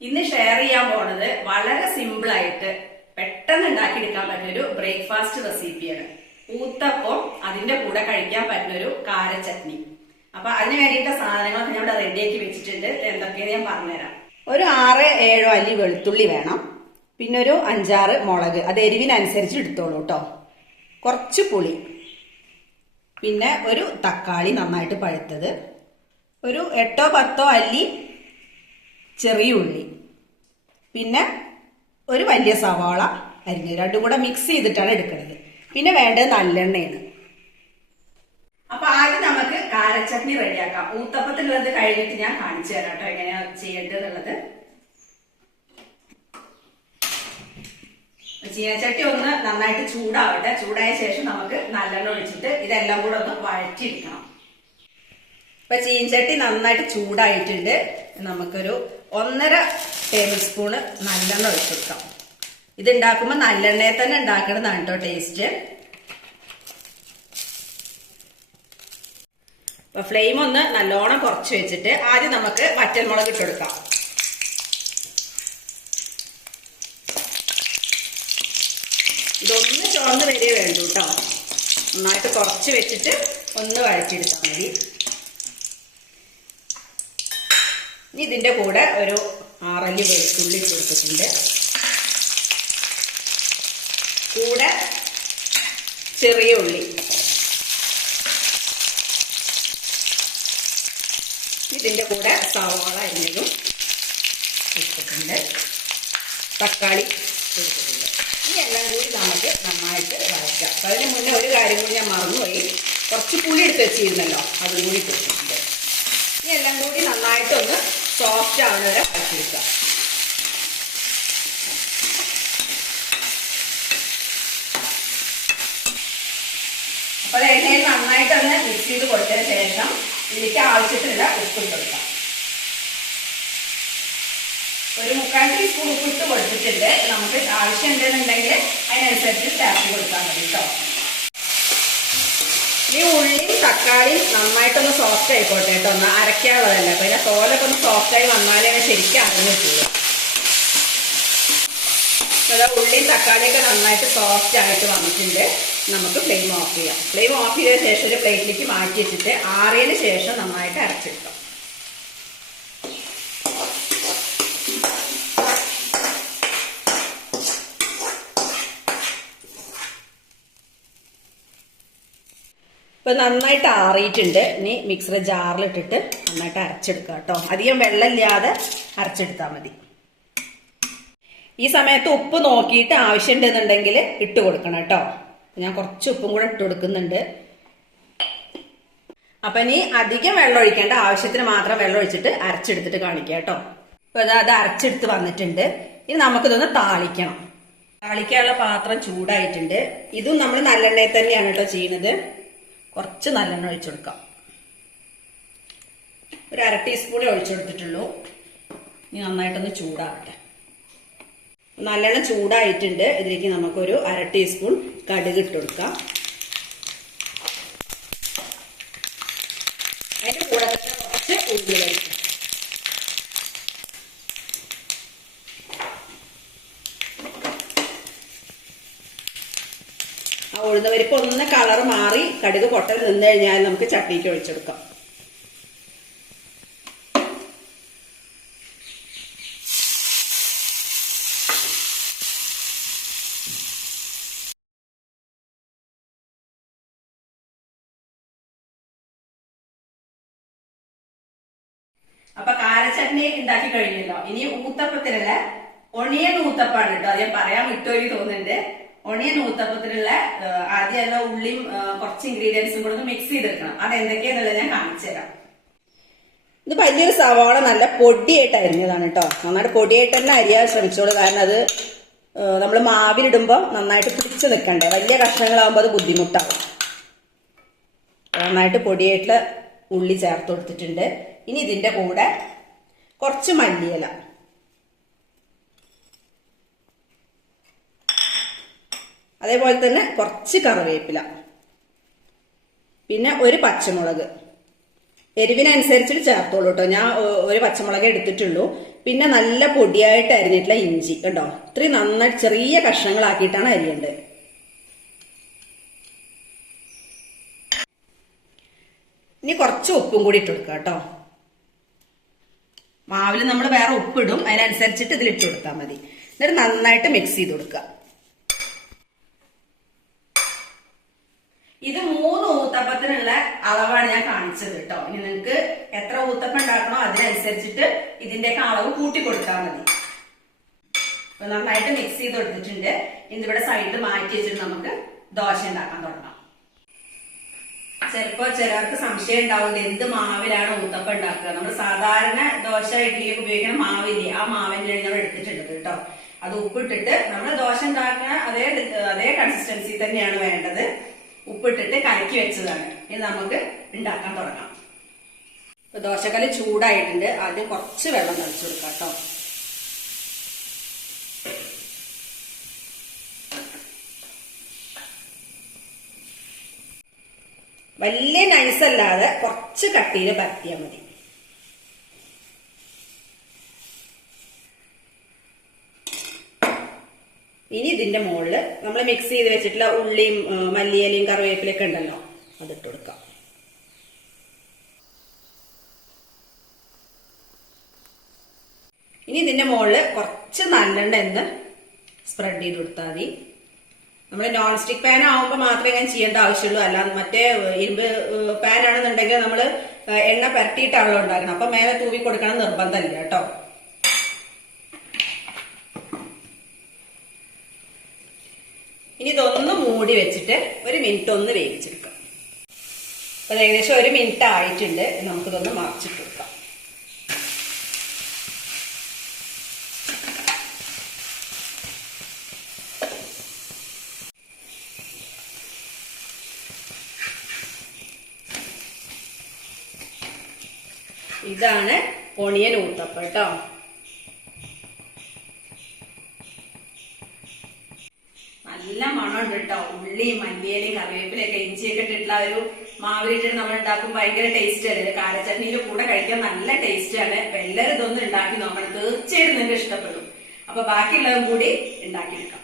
ഇന്ന് ഷെയർ ചെയ്യാൻ പോണത് വളരെ സിമ്പിൾ ആയിട്ട് പെട്ടെന്ന് ഉണ്ടാക്കിയെടുക്കാൻ പറ്റുന്നൊരു ബ്രേക്ക്ഫാസ്റ്റ് റെസിപ്പിയാണ് ഊത്തപ്പം അതിന്റെ കൂടെ കഴിക്കാൻ പറ്റുന്ന ഒരു കാരച്ചട്നി. അപ്പൊ അതിന് വേണ്ടിയിട്ട സാധനങ്ങളൊക്കെ ഞാൻ ഇവിടെ റെഡിയാക്കി വെച്ചിട്ടുണ്ട്. എന്തൊക്കെയാണ് ഞാൻ പറഞ്ഞുതരാം. ഒരു ആറ് ഏഴോ അല്ലി വെളുത്തുള്ളി വേണം. പിന്നെ ഒരു അഞ്ചാറ് മുളക്. അത് എരിവിനനുസരിച്ച് എടുത്തോളൂ കേട്ടോ കുറച്ച് പുളി. പിന്നെ ഒരു തക്കാളി നന്നായിട്ട് പഴുത്തത്. ഒരു എട്ടോ പത്തോ അല്ലി ചെറിയ ഉള്ളി. പിന്നെ ഒരു വലിയ സവാള അരിഞ്ഞ് രണ്ടും കൂടെ മിക്സ് ചെയ്തിട്ടാണ് എടുക്കുന്നത് പിന്നെ വേണ്ടത് നല്ലെണ്ണയാണ്. അപ്പൊ ആദ്യം നമുക്ക് കാരച്ചട്നി റെഡിയാക്കാം. ഊത്തപ്പത്തിനുള്ളത് കഴിഞ്ഞിട്ട് ഞാൻ കാണിച്ചു തരാം കേട്ടോ എങ്ങനെയാ ചെയ്യേണ്ടതെന്നുള്ളത് ചീനച്ചട്ടി ഒന്ന് നന്നായിട്ട് ചൂടാവട്ടെ. ചൂടായ ശേഷം നമുക്ക് നല്ലെണ്ണ ഒഴിച്ചിട്ട് ഇതെല്ലാം കൂടെ ഒന്ന് വഴറ്റിയിരിക്കണം ഇപ്പൊ ചീൻചട്ടി നന്നായിട്ട് ചൂടായിട്ടുണ്ട്. നമുക്കൊരു ഒന്നര ടേബിൾ സ്പൂണ് നല്ലെണ്ണ ഒഴിച്ചെടുക്കാം ഇത് ഉണ്ടാക്കുമ്പോൾ നല്ലെണ്ണയെ തന്നെ ഉണ്ടാക്കണതാണ് കേട്ടോ ടേസ്റ്റ്. അപ്പൊ ഫ്ലെയിം ഒന്ന് നല്ലോണം കുറച്ച് വെച്ചിട്ട് ആദ്യം നമുക്ക് വറ്റൽമുളക് ഇട്ടെടുക്കാം ഇതൊന്ന് ചുവന്ന് വരികയെ വേണ്ടു കേട്ടോ നന്നായിട്ട് കുറച്ച് വെച്ചിട്ട് ഒന്ന് വഴറ്റിയെടുത്താൽ മതി. ഇനി ഇതിന്റെ കൂടെ ഒരു ആറല്ലി വെളുത്തുള്ളി കൊടുത്തിട്ടുണ്ട്. കൂടെ ചെറിയ ഉള്ളി. ഇതിന്റെ കൂടെ സവാള അരിഞ്ഞതും ഇട്ടിട്ടുണ്ട്. തക്കാളി കൊടുത്തിട്ടുണ്ട് ഈ എല്ലാം കൂടി നമുക്ക് നന്നായിട്ട് വഴറ്റാം അപ്പം അതിന് മുന്നേ ഒരു കാര്യം കൂടി ഞാൻ മറന്നുപോയി. കുറച്ച് പുളി എടുത്ത് വെച്ചിരുന്നല്ലോ അതും കൂടി കൊടുത്തിട്ടുണ്ട് ഈ എല്ലാം കൂടി നന്നായിട്ടൊന്ന് സോഫ്റ്റ് ആവുന്ന വരെ വഴറ്റിയെടുക്കുക അപ്പോൾ എണ്ണയിൽ നന്നായിട്ടൊന്ന് മിക്സ് ചെയ്ത് കൊടുത്തതിന് ശേഷം ഇതിലേക്ക് ആവശ്യത്തിനുള്ള ഉപ്പും കൊടുക്കാം. ഒരു മുക്കാൽ ടീസ്പൂൺ ഉപ്പ് ഇട്ട് കൊടുത്തിട്ടുണ്ട് നമുക്ക് ആവശ്യം ഉണ്ടെന്നുണ്ടെങ്കിൽ അതിനനുസരിച്ച് ചേർത്ത് കൊടുക്കാൻ മതി കേട്ടോ ഈ ഉള്ളിയും തക്കാളിയും നന്നായിട്ടൊന്ന് സോഫ്റ്റ് ആയിക്കോട്ടെ കേട്ടോ ഒന്ന് അരക്കാനുള്ളതല്ല അപ്പൊ അതിന്റെ തോലൊക്കെ ഒന്ന് സോഫ്റ്റ് ആയി വന്നാലേ ശരിക്കും അറിഞ്ഞിട്ടുള്ളൂ. അതാ ഉള്ളിയും തക്കാളിയൊക്കെ നന്നായിട്ട് സോഫ്റ്റ് ആയിട്ട് വന്നിട്ടുണ്ട്. നമുക്ക് ഫ്ലെയിം ഓഫ് ചെയ്യാം. ഫ്ലെയിം ഓഫ് ചെയ്ത ശേഷം ഒരു പ്ലേറ്റിലേക്ക് മാറ്റി വെച്ചിട്ട് ആറിയതിന് ശേഷം നന്നായിട്ട് അരച്ചെടുക്കാം ഇപ്പൊ നന്നായിട്ട് ആറിയിട്ടുണ്ട്. ഇനി മിക്സർ ജാറിലിട്ടിട്ട് നന്നായിട്ട് അരച്ചെടുക്കുക കേട്ടോ. അധികം വെള്ളമില്ലാതെ അരച്ചെടുത്താൽ മതി. ഈ സമയത്ത് ഉപ്പ് നോക്കിയിട്ട് ആവശ്യമുണ്ടെന്നുണ്ടെങ്കിൽ ഇട്ട് കൊടുക്കണം കേട്ടോ. ഞാൻ കുറച്ച് ഉപ്പും കൂടെ ഇട്ട് കൊടുക്കുന്നുണ്ട്. അപ്പൊ ഇനി അധികം വെള്ളം ഒഴിക്കേണ്ട ആവശ്യത്തിന് മാത്രം വെള്ളം ഒഴിച്ചിട്ട് അരച്ചെടുത്തിട്ട് കാണിക്കാം കേട്ടോ. ഇപ്പൊ അത് അരച്ചെടുത്ത് വന്നിട്ടുണ്ട്. ഇനി നമുക്കിതൊന്ന് താളിക്കണം. താളിക്കാനുള്ള പാത്രം ചൂടായിട്ടുണ്ട്. ഇതും നമ്മൾ നല്ലെണ്ണയിൽ തന്നെയാണ് കേട്ടോ ചെയ്യുന്നത് കുറച്ച് നല്ലെണ്ണ ഒഴിച്ചു കൊടുക്കാം. ഒരു അര ടീസ്പൂണേ ഒഴിച്ചു കൊടുത്തിട്ടുള്ളൂ. ഇനി നന്നായിട്ടൊന്ന് ചൂടാവട്ടെ. നല്ലെണ്ണ ചൂടായിട്ടുണ്ട്. ഇതിലേക്ക് നമുക്കൊരു അര ടീസ്പൂൺ കടുക് ഇട്ട് കൊടുക്കാം അതിന്റെ കൂടെ തന്നെ കുറച്ച് ഉള്ളി കഴിക്കും ഇപ്പൊ ഒന്ന് കളർ മാറി കടുക് പൊട്ടൽ നിന്ന് കഴിഞ്ഞാൽ നമുക്ക് ചട്ടിക്ക് ഒഴിച്ചെടുക്കാം. അപ്പൊ കാരച്ചട്നി ഉണ്ടാക്കി കഴിഞ്ഞല്ലോ. ഇനി ഊത്തപ്പത്തിനല്ല ഒണിയൻ ഊത്തപ്പാണ് കേട്ടോ. അത് ഞാൻ പറയാൻ എനിക്ക് തോന്നുന്നുണ്ട്. ഒണിയൻ ഊത്തപ്പത്തിലുള്ള ആദ്യം എല്ലാം ഉള്ളിയും കുറച്ച് ഇൻഗ്രീഡിയൻസും കൂടെ ഒന്ന് മിക്സ് ചെയ്തെടുക്കണം. അത് എന്തൊക്കെയാന്നുള്ളത് ഞാൻ കാണിച്ചു തരാം. ഇത് വലിയൊരു സവാള നല്ല പൊടിയായിട്ട് അരിഞ്ഞതാണ് കേട്ടോ നന്നായിട്ട് പൊടിയായിട്ട് തന്നെ അരിയാൻ ശ്രമിച്ചോളൂ. കാരണം അത് നമ്മൾ മാവിലിടുമ്പോൾ നന്നായിട്ട് പിടിച്ചു നിൽക്കണ്ടേ. വലിയ കഷ്ണങ്ങളാകുമ്പോൾ അത് ബുദ്ധിമുട്ടാവും. നന്നായിട്ട് പൊടിയായിട്ടുള്ള ഉള്ളി ചേർത്ത് കൊടുത്തിട്ടുണ്ട്. ഇനി ഇതിന്റെ കൂടെ കുറച്ച് മല്ലിയില. അതേപോലെ തന്നെ കുറച്ച് കറിവേപ്പില. പിന്നെ ഒരു പച്ചമുളക്. എരിവിനനുസരിച്ചിട്ട് ചേർത്തോളൂ കേട്ടോ ഞാൻ ഒരു പച്ചമുളക് എടുത്തിട്ടുള്ളൂ. പിന്നെ നല്ല പൊടിയായിട്ട് അരിഞ്ഞിട്ടുള്ള ഇഞ്ചി കേട്ടോ ഇത്രയും നന്നായി ചെറിയ കഷ്ണങ്ങളാക്കിയിട്ടാണ് അരിയേണ്ടത്. ഇനി കുറച്ച് ഉപ്പും കൂടി ഇട്ട് കൊടുക്കുക കേട്ടോ മാവിൽ നമ്മൾ വേറെ ഉപ്പിടും. അതിനനുസരിച്ചിട്ട് ഇതിൽ ഇട്ട് കൊടുത്താൽ മതി. എന്നിട്ട് നന്നായിട്ട് മിക്സ് ചെയ്ത് കൊടുക്കുക ഇത് മൂന്ന് ഊത്തപ്പത്തിനുള്ള അളവാണ് ഞാൻ കാണിച്ചത് കേട്ടോ. ഇനി നിങ്ങൾക്ക് എത്ര ഊത്തപ്പം ഉണ്ടാക്കണോ അതിനനുസരിച്ചിട്ട് ഇതിന്റെയൊക്കെ അളവ് കൂട്ടി കൊടുത്താൽ മതി. അപ്പൊ നന്നായിട്ട് മിക്സ് ചെയ്ത് കൊടുത്തിട്ടുണ്ട്. ഇതിവിടെ സൈഡിൽ മാറ്റി വെച്ചിട്ട് നമുക്ക് ദോശ ഉണ്ടാക്കാൻ തുടങ്ങാം. ചിലപ്പോ ചിലർക്ക് സംശയം ഉണ്ടാവും എന്ത് മാവിലാണ് ഊത്തപ്പം ഉണ്ടാക്കുക. നമ്മൾ സാധാരണ ദോശ ഇഡ്ഡലിയൊക്കെ ഉപയോഗിക്കുന്ന മാവില്ലേ ആ മാവിന്റെ നമ്മൾ എടുത്തിട്ടുണ്ട് കേട്ടോ. അത് ഉപ്പിട്ടിട്ട് നമ്മൾ ദോശ ഉണ്ടാക്കുന്ന അതേ അതേ കൺസിസ്റ്റൻസി തന്നെയാണ് വേണ്ടത്. ഉപ്പിട്ടിട്ട് കലക്കി വെച്ചതാണ്. ഇനി നമുക്ക് ഉണ്ടാക്കാൻ തുടങ്ങാം. ഇപ്പൊ ദോശക്കല്ല് ചൂടായിട്ടുണ്ട്. ആദ്യം കുറച്ച് വെള്ളം തളിച്ചു കൊടുക്കാം കേട്ടോ. വലിയ നൈസല്ലാതെ കുറച്ച് കട്ടിയിൽ പരത്തിയാൽ മതി. ഇനി ഇതിന്റെ മുകളിൽ നമ്മൾ മിക്സ് ചെയ്ത് വെച്ചിട്ടുള്ള ഉള്ളിയും മല്ലിയലയും കറിവേപ്പിലൊക്കെ ഉണ്ടല്ലോ അതിട്ട് കൊടുക്കാം. ഇനി ഇതിന്റെ മുകളിൽ കുറച്ച് നല്ലെണ്ണ എന്ന് സ്പ്രെഡ് ചെയ്ത് കൊടുത്താൽ മതി. നമ്മൾ നോൺ സ്റ്റിക് പാൻ ആവുമ്പോൾ മാത്രമേ ഞാൻ ചെയ്യേണ്ട ആവശ്യമുള്ളൂ. അല്ലാതെ മറ്റേ ഇരുമ്പ് പാൻ ആണെന്നുണ്ടെങ്കിൽ നമ്മൾ എണ്ണ പരട്ടിയിട്ടാണല്ലോ ഉണ്ടാക്കണം. അപ്പൊ മേലെ തൂവി കൊടുക്കണം നിർബന്ധമില്ല കേട്ടോ. ഇനി ഇതൊന്ന് മൂടി വെച്ചിട്ട് ഒരു മിനിറ്റ് ഒന്ന് വേവിച്ചെടുക്കാം. അപ്പൊ ഏകദേശം ഒരു മിനിറ്റ് ആയിട്ടുണ്ട്. നമുക്കിതൊന്ന് മറച്ചിട്ട് കൊടുക്കാം. ഇതാണ് ഒണിയൻ ഊത്തപ്പം കേട്ടോ മണമുണ്ട് കേട്ടോ. ഉള്ളിയും മല്ലിയിലയും കറിവേപ്പിലൊക്കെ ഇഞ്ചിയൊക്കെ ഇട്ടിട്ടുള്ള ഒരു മാവിലിട്ട് നമ്മൾ ഉണ്ടാക്കുമ്പോൾ ഭയങ്കര ടേസ്റ്റ് ആണ്. കാരച്ചട്നിയുടെ കൂടെ കഴിക്കാൻ നല്ല ടേസ്റ്റ് ആണ്. എല്ലാവരും ഇതൊന്നും ഉണ്ടാക്കി നോക്കണം. തീർച്ചയായിട്ടും നിങ്ങൾക്ക് ഇഷ്ടപ്പെടും. അപ്പൊ ബാക്കിയുള്ളതും കൂടി ഉണ്ടാക്കിയെടുക്കാം.